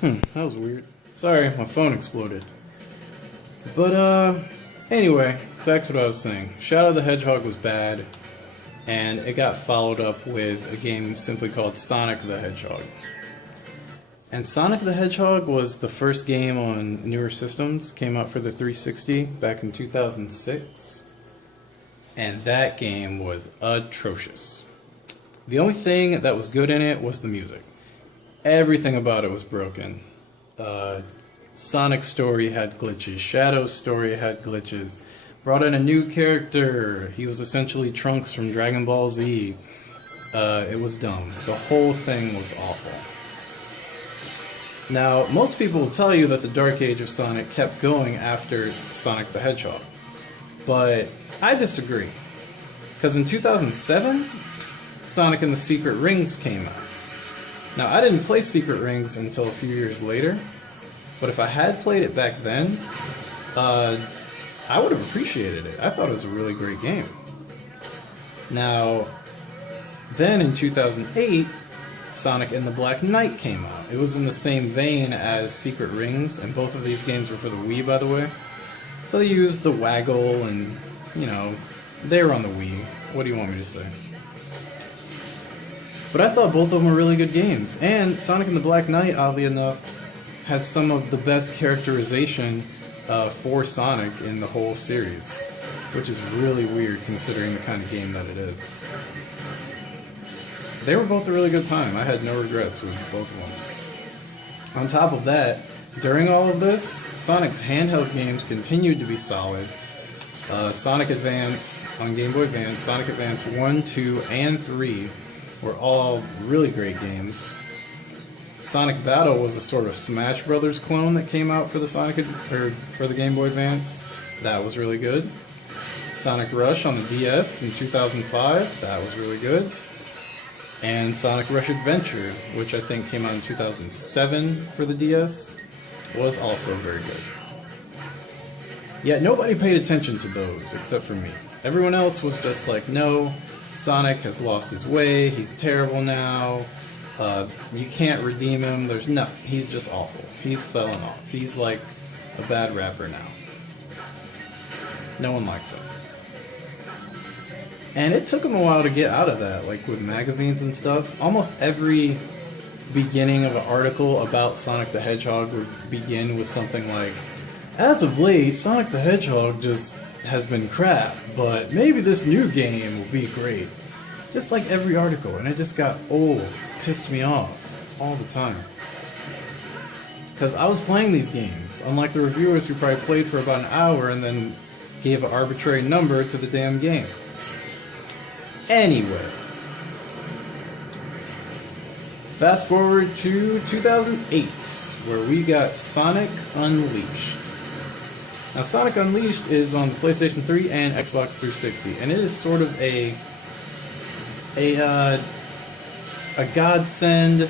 That was weird. Sorry, my phone exploded. But, anyway, back to what I was saying. Shadow the Hedgehog was bad, and it got followed up with a game simply called Sonic the Hedgehog. And Sonic the Hedgehog was the first game on newer systems, came out for the 360 back in 2006, and that game was atrocious. The only thing that was good in it was the music. Everything about it was broken. Sonic's story had glitches. Shadow's story had glitches. Brought in a new character. He was essentially Trunks from Dragon Ball Z. It was dumb. The whole thing was awful. Now, most people will tell you that the Dark Age of Sonic kept going after Sonic the Hedgehog. But I disagree. Because in 2007, Sonic and the Secret Rings came out. Now, I didn't play Secret Rings until a few years later, but if I had played it back then, I would have appreciated it. I thought it was a really great game. Now, then in 2008, Sonic and the Black Knight came out. It was in the same vein as Secret Rings, and both of these games were for the Wii, by the way. So they used the waggle, and, you know, they were on the Wii. What do you want me to say? But I thought both of them were really good games. And Sonic and the Black Knight, oddly enough, has some of the best characterization for Sonic in the whole series, which is really weird considering the kind of game that it is. They were both a really good time. I had no regrets with both of them. On top of that, during all of this, Sonic's handheld games continued to be solid. Sonic Advance on Game Boy Advance, Sonic Advance 1, 2, and 3 were all really great games. Sonic Battle was a sort of Smash Brothers clone that came out for the for the Game Boy Advance. That was really good. Sonic Rush on the DS in 2005. That was really good. And Sonic Rush Adventure, which I think came out in 2007 for the DS, was also very good. Yet nobody paid attention to those except for me. Everyone else was just like, no, Sonic has lost his way, he's terrible now, you can't redeem him, he's just awful. He's fallen off. He's like a bad rapper now. No one likes him. And it took him a while to get out of that, like with magazines and stuff. Almost every beginning of an article about Sonic the Hedgehog would begin with something like, as of late, Sonic the Hedgehog just has been crap, but maybe this new game will be great. Just like every article, and it just got old, pissed me off all the time. Because I was playing these games, unlike the reviewers who probably played for about an hour and then gave an arbitrary number to the damn game. Anyway, fast forward to 2008, where we got Sonic Unleashed. Now, Sonic Unleashed is on the PlayStation 3 and Xbox 360, and it is sort of a godsend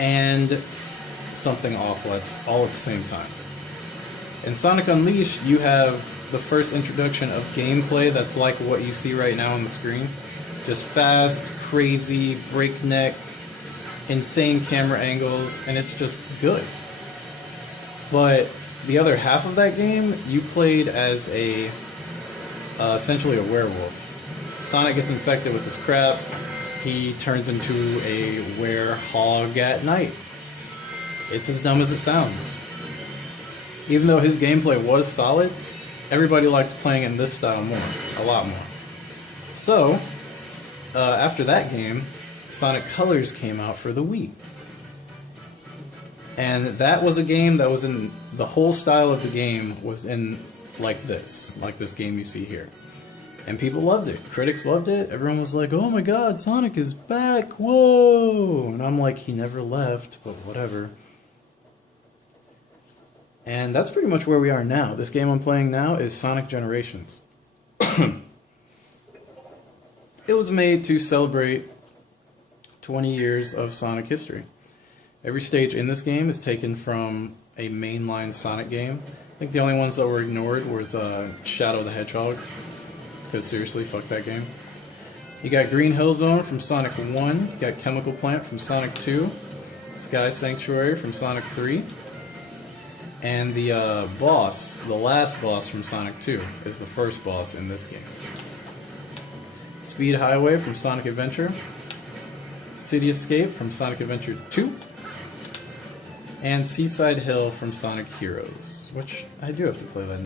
and something awful all at the same time. In Sonic Unleashed, you have the first introduction of gameplay that's like what you see right now on the screen. Just fast, crazy, breakneck, insane camera angles, and it's just good. But the other half of that game, you played as essentially a werewolf. Sonic gets infected with this crap. He turns into a werehog at night. It's as dumb as it sounds. Even though his gameplay was solid, everybody liked playing in this style more, a lot more. So, after that game, Sonic Colors came out for the Wii. And that was a game that was in, the whole style of the game was in like this game you see here. And people loved it. Critics loved it. Everyone was like, oh my god, Sonic is back, whoa! And I'm like, he never left, but whatever. And that's pretty much where we are now. This game I'm playing now is Sonic Generations. It was made to celebrate 20 years of Sonic history. Every stage in this game is taken from a mainline Sonic game. I think the only ones that were ignored was Shadow the Hedgehog. Because seriously, fuck that game. You got Green Hill Zone from Sonic 1. You got Chemical Plant from Sonic 2. Sky Sanctuary from Sonic 3. And the boss, the last boss from Sonic 2, is the first boss in this game. Speed Highway from Sonic Adventure. City Escape from Sonic Adventure 2. And Seaside Hill from Sonic Heroes, which I do have to play that.